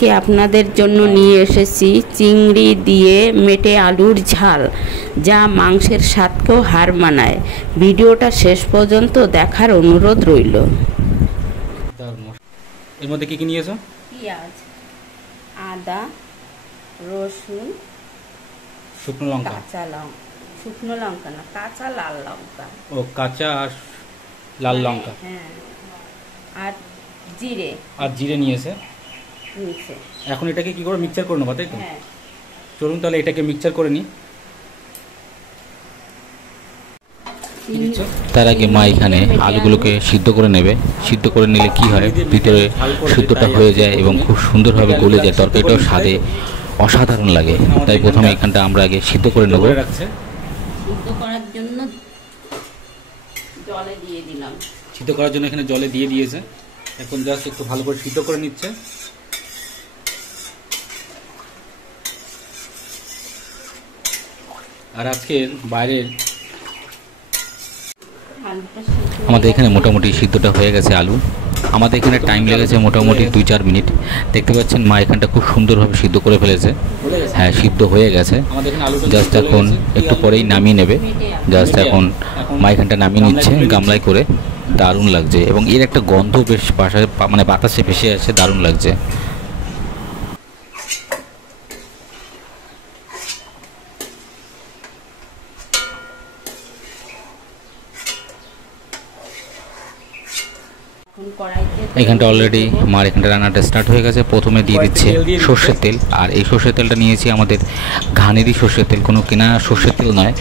আজকে আপনাদের জন্য নিয়ে এসেছি চিংড়ি দিয়ে মেটে আলুর ঝাল, যা মাংসের স্বাদকেও হার মানায়। ভিডিওটা শেষ পর্যন্ত দেখার অনুরোধ রইল। এর মধ্যে কি কি নিয়েছো? পেঁয়াজ, আদা, রসুন, শুকনো লঙ্কা, কাঁচা লঙ্কা, শুকনো লঙ্কা না, কাঁচা লাল লঙ্কা। ও কাঁচা আর লাল লঙ্কা, হ্যাঁ, আর জিরে। আর জিরে নিয়েছে। এখন এটাকে কি করে মিক্সচার করে নেবো, তাই তো? হ্যাঁ, চলুন তাহলে এটাকে মিক্সচার করে নিই। তার আগে মা এখানে আলুগুলোকে সিদ্ধ করে নেবে। সিদ্ধ করে নিলে কি হয়, ভিতরে সিদ্ধটা হয়ে যায় এবং খুব সুন্দরভাবে গলে যায়, তরকারিটাও স্বাদে অসাধারণ লাগে। তাই প্রথমে এখানটা আমরা আগে সিদ্ধ করে নেব। সিদ্ধ করার জন্য জলে দিয়ে দিলাম। সিদ্ধ করার জন্য এখানে জলে দিয়ে দিয়েছে। এখন জাস্ট একটু ভালো করে সিদ্ধ করে নিচ্ছে। আর আজকের বাইরের আমাদের এখানে মোটামুটি সিদ্ধটা হয়ে গেছে আলু। আমাদের এখানে টাইম লেগেছে মোটামুটি 2-4 মিনিট। দেখতে পাচ্ছেন মা এখানটা খুব সুন্দরভাবে সিদ্ধ করে ফেলেছে। হ্যাঁ, সিদ্ধ হয়ে গেছে। জাস্ট এখন একটু পরেই নামিয়ে নেবে। জাস্ট এখন মা এখানটা নামিয়ে নিচ্ছে গামলায় করে। দারুণ লাগছে এবং এর একটা গন্ধ বেশ মানে বাতাসে ভেসে আছে, দারুণ লাগছে। এখানটা অলরেডি মার এখানটা রান্নাটা স্টার্ট হয়ে গেছে। প্রথমে দিয়ে দিচ্ছে সর্ষের তেল, আর এই সর্ষের তেলটা নিয়েছি আমাদের ঘানেরই সর্ষের তেল, কোনো কেনা সর্ষের তেল নয়।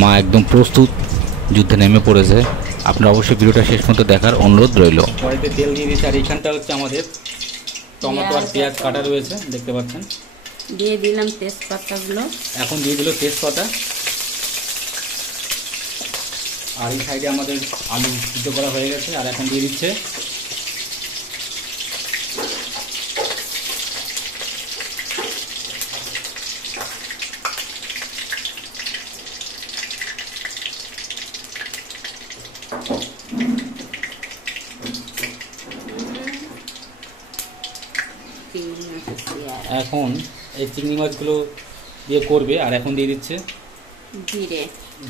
মা একদম প্রস্তুত, যুদ্ধে নেমে পড়েছে। আপনারা অবশ্যই ভিডিওটা শেষ পর্যন্ত দেখার অনুরোধ রইল। কড়াইতে তেল দিয়ে দিয়েছি, আর এখানটা হচ্ছে আমাদের টমেটো আর পেঁয়াজ কাটা রয়েছে, দেখতে পাচ্ছেন। দিয়ে দিলাম তেজপাতাগুলো। এখন দিয়ে দিল তেজপাতা। আর এই সাইডে আমাদের আলু সিদ্ধ করা হয়ে গেছে, আর এখন দিয়ে দিচ্ছে এখন এই চিংড়ি মাছগুলো দিয়ে করবে। আর এখন দিয়ে দিচ্ছে জিরে।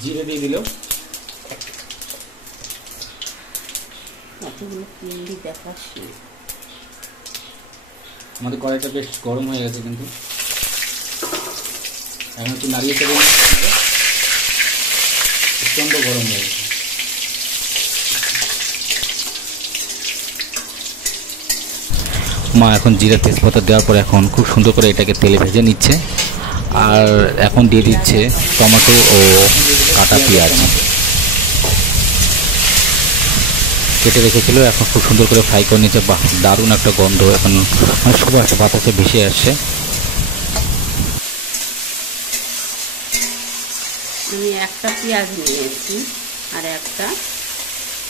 জিরে দিয়ে দিল। আমাদের কড়াইটা বেশ গরম হয়ে গেছে, কিন্তু এখন একটু নাড়িয়ে চাড়িয়ে প্রচণ্ড গরম হয়ে গেছে। মা এখন জিরা তেজপাতা দেওয়ার পর এখন খুব সুন্দর করে এটাকে তেলে ভেজে নিচ্ছে। আর এখন দিয়ে দিচ্ছে টমেটো ও কাটা পেঁয়াজ কেটে রেখেছিল। এখন খুব সুন্দর করে ফ্রাই করে নিচ্ছে। বাহ, দারুণ একটা গন্ধ এখন মানে সুবাস বাতাসে ভেসে আসছে। আমি একটা পেঁয়াজ নিয়েছি আর একটা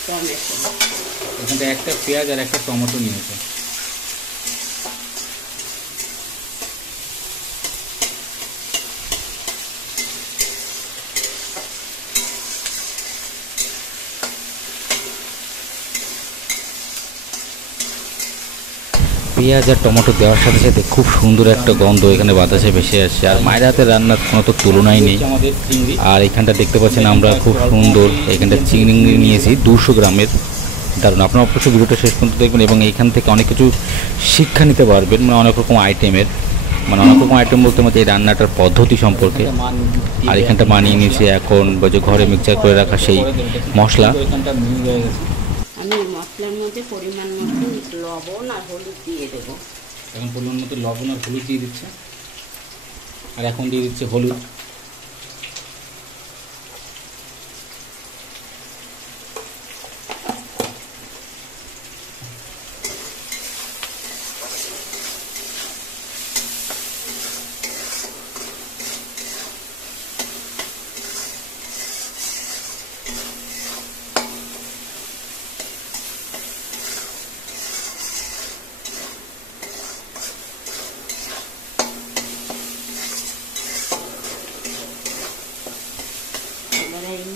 টমেটো। এখানটা একটা পেঁয়াজ আর একটা টমেটো নিয়েছে। পেঁয়াজ আর টমেটো দেওয়ার সাথে সাথে খুব সুন্দর একটা গন্ধ এখানে বাতাসে ভেসে আসছে। আর মায়ের হাতের রান্নার কোনো তো তুলনাই নেই। আর এখানটা দেখতে পাচ্ছেন আমরা খুব সুন্দর এখানটা চিংড়ি নিয়েছি 200 গ্রামের। দারুণ, আপনারা অবশ্যই ভিডিওটা শেষ পর্যন্ত দেখবেন এবং এইখান থেকে অনেক কিছু শিক্ষা নিতে পারবেন। মানে অনেক রকম আইটেমের, মানে অনেক রকম আইটেম বলতে আমাদের এই রান্নাটার পদ্ধতি সম্পর্কে। আর এখানটা মানিয়ে নিয়েছি এখন যে ঘরে মিক্সচার করে রাখা সেই মশলা। আমি মশলার মধ্যে পরিমাণ মতো লবণ আর হলুদ দিয়ে দেবো। এখন পরিমাণ মতো লবণ আর হলুদ দিয়ে দিচ্ছে। আর এখন দিয়ে দিচ্ছে হলুদ।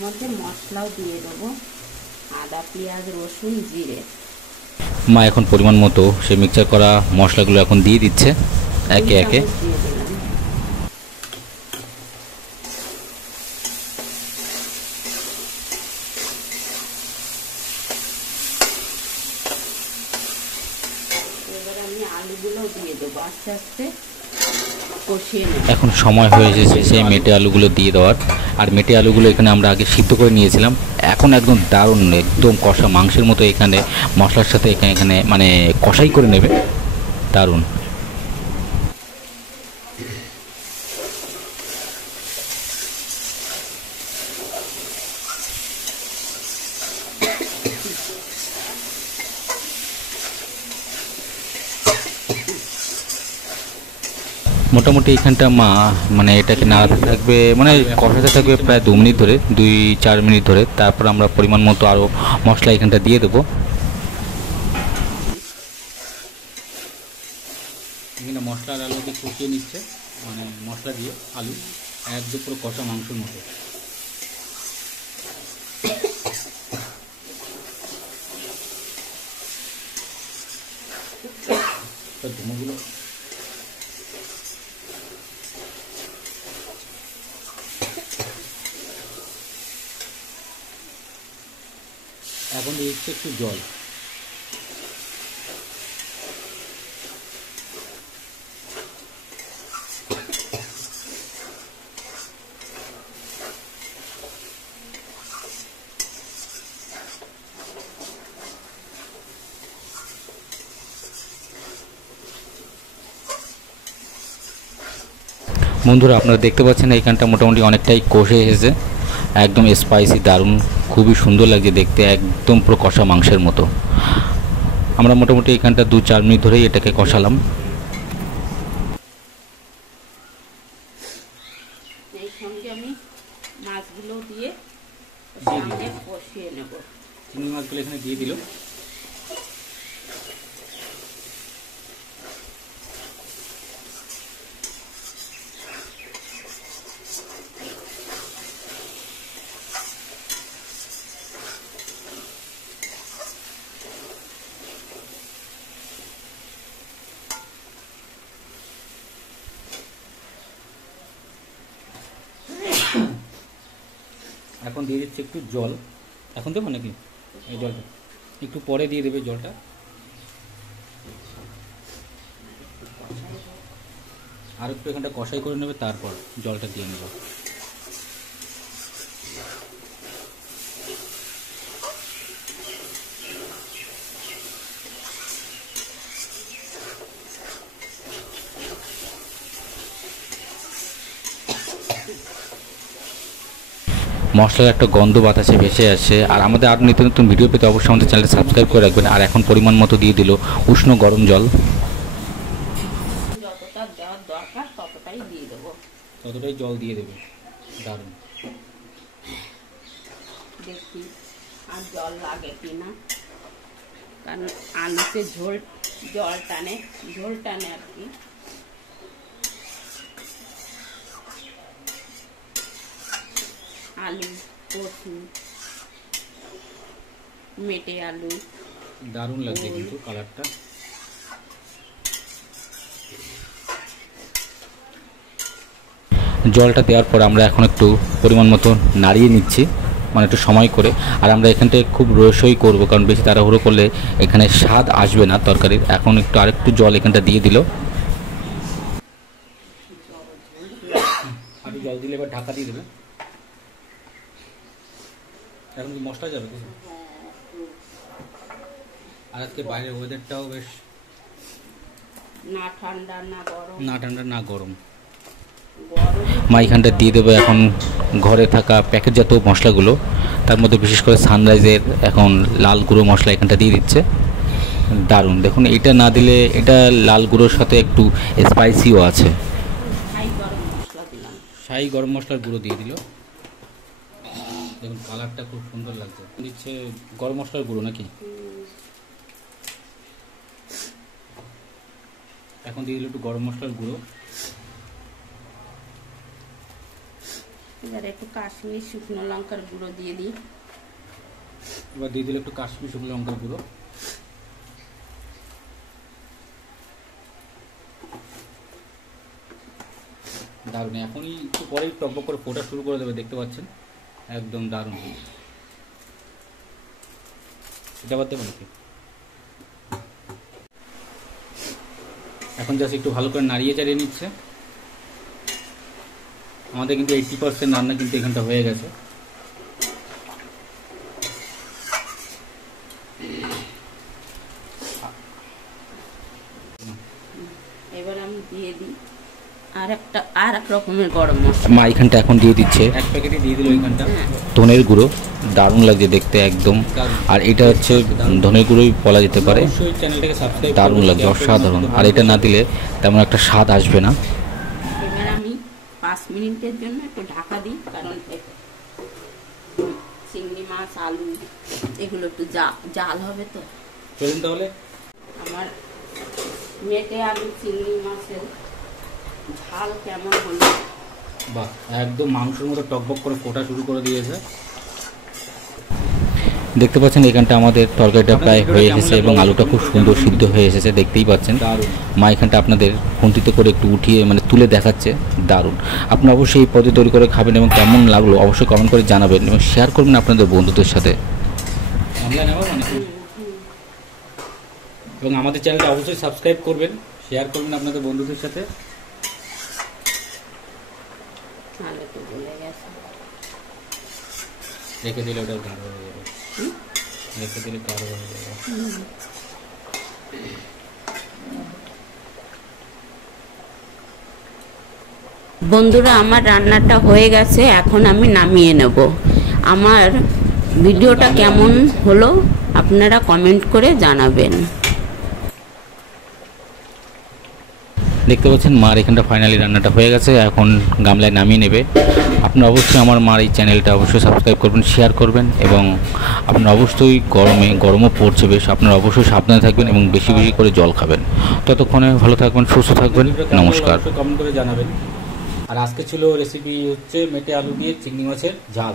মধ্যে মশলাও দিয়ে দেবো, আদা পেঁয়াজ রসুন জিরে। মা এখন পরিমাণ মতো সেই মিক্সচার করা মশলাগুলো এখন দিয়ে দিচ্ছে একে একে। এখন সময় হয়ে এসেছে সেই মেটে আলুগুলো দিয়ে দেওয়ার। আর মেটে আলুগুলো এখানে আমরা আগে সিদ্ধ করে নিয়েছিলাম, এখন একদম দারুণ একদম কষা মাংসের মতো এখানে মশলার সাথে এখানে মানে কষাই করে নেবে, দারুণ। মোটামুটি এখানটা মা মানে এটাকে নাড়াতে থাকবে, মানে কষাতে থাকবে প্রায় 2 মিনিট ধরে, 2-4 মিনিট ধরে। তারপর আমরা পরিমাণ মতো আরও মশলা এখানটা দিয়ে দেবো। এখানে মশলা আর আলুকে কষিয়ে নিচ্ছে, মানে মশলা দিয়ে আলু একদম পুরো কষা মাংসের মতো। ধুমোগুলো এখন দিচ্ছে একটু জল। বন্ধুরা আপনারা দেখতে পাচ্ছেন এইখানটা মোটামুটি অনেকটাই কষে এসেছে, একদম স্পাইসি, দারুণ, খুবই সুন্দর লাগছে দেখতে, একদম পুরো কষা মাংসের মতো। আমরা মোটামুটি এখানটা 2-4 মিনিট ধরেই এটাকে কষালাম। এই সঙ্গে আমি মাছগুলো দিয়ে কষিয়ে নেব। চিংড়ি মাছগুলো এখানে দিয়ে দিল। এখন দিয়ে দিচ্ছে একটু জল। এখন দেবো নাকি এই জলটা? একটু পরে দিয়ে দেবে জলটা। আর একটু এখানটা কষাই করে নেবে, তারপর জলটা দিয়ে নেবে। মশলার একটা গন্ধ বাতাসে ভেসে আসে। আর আমাদের আরও নিত্য নতুন ভিডিও পেতে অবশ্যই আমাদের চ্যানেলটা সাবস্ক্রাইব করে রাখবেন। আর এখন পরিমাণ মতো দিয়ে দিল উষ্ণ গরম জল। যতটা দেওয়ার দরকার ততটাই দিয়ে দেবো, ততটাই জল দিয়ে দেবে, দারুণ। দেখি আর জল লাগে কি না, কারণ আলুতে জল টানে আর কি। আলু কচু মেটে আলু দারুণ লাগছে কিন্তু কালারটা। জলটা দেওয়ার পর আমরা এখন একটু পরিমাণ মতো নাড়িয়ে নিচ্ছি, মানে একটু সময় করে। আর আমরা এখানটায় খুব রসই করবো, কারণ বেশি তাড়াহুড়ো করলে এখানে স্বাদ আসবে না তরকারির। এখন একটু আরেকটু জল এখানটা দিয়ে দিল। আর জল দিলে এবার ঢাকা দিয়ে দেবে। এখন কি মশলা যাবে? আর আজকে বাইরের ওয়েদারটাও বেশ না ঠান্ডা না গরম। মা এখানটা দিয়ে দেবে এখন ঘরে থাকা প্যাকেটজাত মশলাগুলো, তার মধ্যে বিশেষ করে সানরাইজের এখন লাল গুঁড়ো মশলা এখানটা দিয়ে দিচ্ছে, দারুণ। দেখুন এটা না দিলে, এটা লাল গুঁড়োর সাথে একটু স্পাইসিও আছে। শাহি গরম মশলার গুঁড়ো দিয়ে দিল। দেখুন কালারটা খুব সুন্দর লাগছে। দিচ্ছে গরম মশলার গুঁড়ো নাকি? এখন দিয়ে দিল একটু গরম মশলার গুঁড়ো। এবার একটু কাশ্মীরি শুকনো লঙ্কার গুঁড়ো দিয়ে দিই। এবার দিয়ে দিল একটু কাশ্মীরি শুকনো লঙ্কার গুঁড়ো। দারুণ, এখনই একটু পরেই টকবক করে ফোটা শুরু করে দেবে, দেখতে পাচ্ছেন একদম দারুণ। এটা বাদ দেবো নাকি? এখন জাস্ট একটু ভালো করে নাড়িয়ে চাড়িয়ে নিচ্ছে। আমাদের কিন্তু 80% রান্না কিন্তু এখানটা হয়ে গেছে। এবার আমি দিয়ে দিই আর এক রকমের গরম মশলা। মা এখানটা এখন দিয়ে দিচ্ছে, এক প্যাকেটে দিয়ে দিল এখানটা ধনের গুঁড়ো। দারুণ লাগছে দেখতে একদম। আর এটা হচ্ছে ধনের গুঁড়োই বলা যেতে পারে। দারুণ লাগছে, অসাধারণ। আর এটা না দিলে তেমন একটা স্বাদ আসবে না। এবার আমি 5 মিনিটের জন্য একটু ঢাকা দিই, কারণ চিংড়ি মাছ আলু এগুলো একটু জাল হবে তো। চলুন তাহলে। আমার মেটে আলু চিংড়ি মাছের ঝাল কেমন হলো? বাহ, একদম মাংসের মতো টকবক করে ফোটা শুরু করে দিয়েছে। দেখতে পাচ্ছেন এখানটা আমাদের তরকারিটা প্রায় হয়ে এসেছে এবং আলুটা খুব সুন্দর সিদ্ধ হয়ে এসেছে, দেখতেই পাচ্ছেন। মা এখানটা আপনাদের খুন্তিতে করে একটু উঠিয়ে মানে তুলে দেখাচ্ছে। দারুণ। আপনারা অবশ্যই এই পদে তৈরি করে খাবেন এবং কেমন লাগলো অবশ্যই কমেন্ট করে জানাবেন এবং শেয়ার করবেন আপনাদের বন্ধুদের সাথে। এবং আমাদের চ্যানেলটা অবশ্যই সাবস্ক্রাইব করবেন, শেয়ার করবেন আপনাদের বন্ধুদের সাথে। রেখে দিলে ওটা গাঢ় হয়ে যাবে, রেখে দিলে গাঢ় হয়ে যাবে। বন্ধুরা, আমার রান্নাটা হয়ে গেছে, এখন আমি নামিয়ে নেব। আমার ভিডিওটা কেমন হলো আপনারা কমেন্ট করে জানাবেন। দেখতে পাচ্ছেন মার এখানটা ফাইনালি রান্নাটা হয়ে গেছে, এখন গামলায় নামিয়ে নেবে। আপনারা অবশ্যই আমার মার এই চ্যানেলটা অবশ্যই সাবস্ক্রাইব করবেন, শেয়ার করবেন এবং আপনারা অবশ্যই গরমও পড়ছে বেশ, আপনারা অবশ্যই সাবধানে থাকবেন এবং বেশি বেশি করে জল খাবেন। ততক্ষণে ভালো থাকবেন, সুস্থ থাকবেন, নমস্কার। কমেন্ট করে জানাবেন। আর আজকে ছিল রেসিপি হচ্ছে মেটে আলু দিয়ে চিংড়ি মাছের ঝাল।